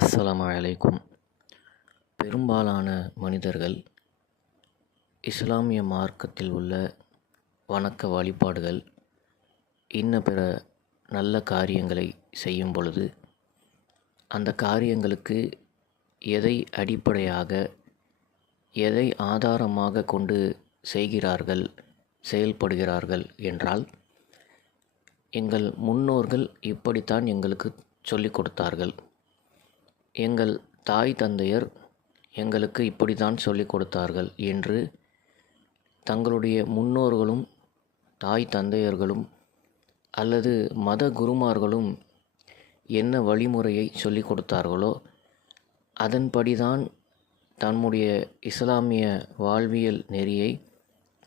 அஸ்ஸலாமு அலைக்கும். பெரும்பாலான மனிதர்கள் இஸ்லாமிய மார்க்கத்தில் உள்ள வணக்க வழிபாடுகள் இன்ன பிற நல்ல காரியங்களை செய்யும் பொழுது அந்த காரியங்களுக்கு எதை அடிப்படையாக எதை ஆதாரமாக கொண்டு செய்கிறார்கள் செயல்படுகிறார்கள் என்றால், எங்கள் முன்னோர்கள் இப்படித்தான் எங்களுக்கு சொல்லிக் கொடுத்தார்கள், எங்கள் தாய் தந்தையர் எங்களுக்கு இப்படித்தான் சொல்லிக் கொடுத்தார்கள் என்று தங்களுடைய முன்னோர்களும் தாய் தந்தையர்களும் அல்லது மத குருமார்களும் என்ன வழிமுறையை சொல்லிக் கொடுத்தார்களோ அதன்படிதான் தன்னுடைய இஸ்லாமிய வாழ்வியல் நெறியை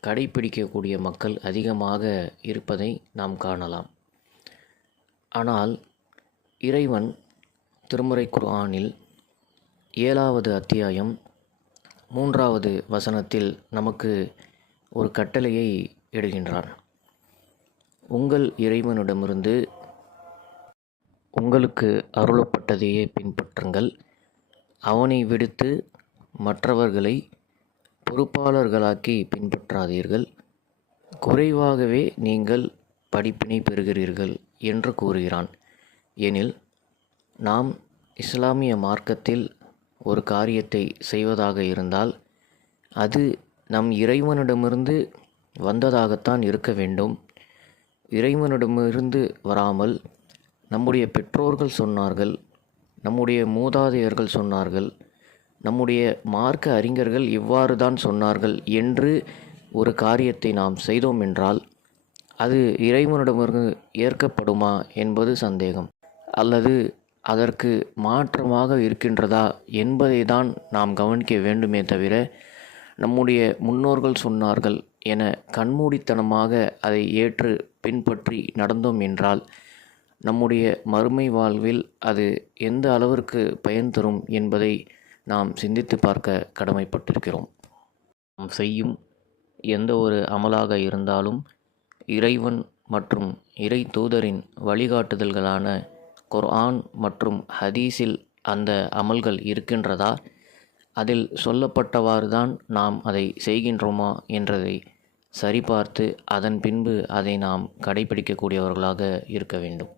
கடைப்பிடிக்கக்கூடிய மக்கள் அதிகமாக இருப்பதை நாம் காணலாம். ஆனால் இறைவன் திருமறை குர்ஆனில் 7வது அத்தியாயம் 3வது வசனத்தில் நமக்கு ஒரு கட்டளையை இடுகின்றான். உங்கள் இறைவனிடமிருந்து உங்களுக்கு அருளப்பட்டதையே பின்பற்றுங்கள், அவனை விடுத்து மற்றவர்களை பொறுப்பாளர்களாக்கி பின்பற்றாதீர்கள், குறைவாகவே நீங்கள் படிப்பினை பெறுகிறீர்கள் என்று கூறுகிறான். எனில் நாம் இஸ்லாமிய மார்க்கத்தில் ஒரு காரியத்தை செய்வதாக இருந்தால் அது நம் இறைவனிடமிருந்து வந்ததாகத்தான் இருக்க வேண்டும். இறைவனிடமிருந்து வராமல் நம்முடைய பெற்றோர்கள் சொன்னார்கள், நம்முடைய மூதாதையர்கள் சொன்னார்கள், நம்முடைய மார்க்க அறிஞர்கள் இவ்வாறு தான் சொன்னார்கள் என்று ஒரு காரியத்தை நாம் செய்தோம் என்றால் அது இறைவனிடமிருந்து ஏற்கப்படுமா என்பது சந்தேகம். அல்லது அதற்கு மாற்றமாக இருக்கின்றதா என்பதை தான் நாம் கவனிக்க வேண்டுமே தவிர, நம்முடைய முன்னோர்கள் சொன்னார்கள் என கண்மூடித்தனமாக அதை ஏற்று பின்பற்றி நடந்தோம் என்றால் நம்முடைய மறுமை வாழ்வில் அது எந்த அளவிற்கு பயன் தரும் என்பதை நாம் சிந்தித்து பார்க்க கடமைப்பட்டிருக்கிறோம். நாம் செய்யும் எந்த ஒரு அமலாக இருந்தாலும் இறைவன் மற்றும் இறை தூதரின் வழிகாட்டுதல்களான குர்ஆன் மற்றும் ஹதீஸில் அந்த அமல்கள் இருக்கின்றதா, அதில் சொல்லப்பட்டவாறு தான் நாம் அதை செய்கின்றோமா என்றதை சரிபார்த்து அதன் பின்பு அதை நாம் கடைபிடிக்கக்கூடியவர்களாக இருக்க வேண்டும்.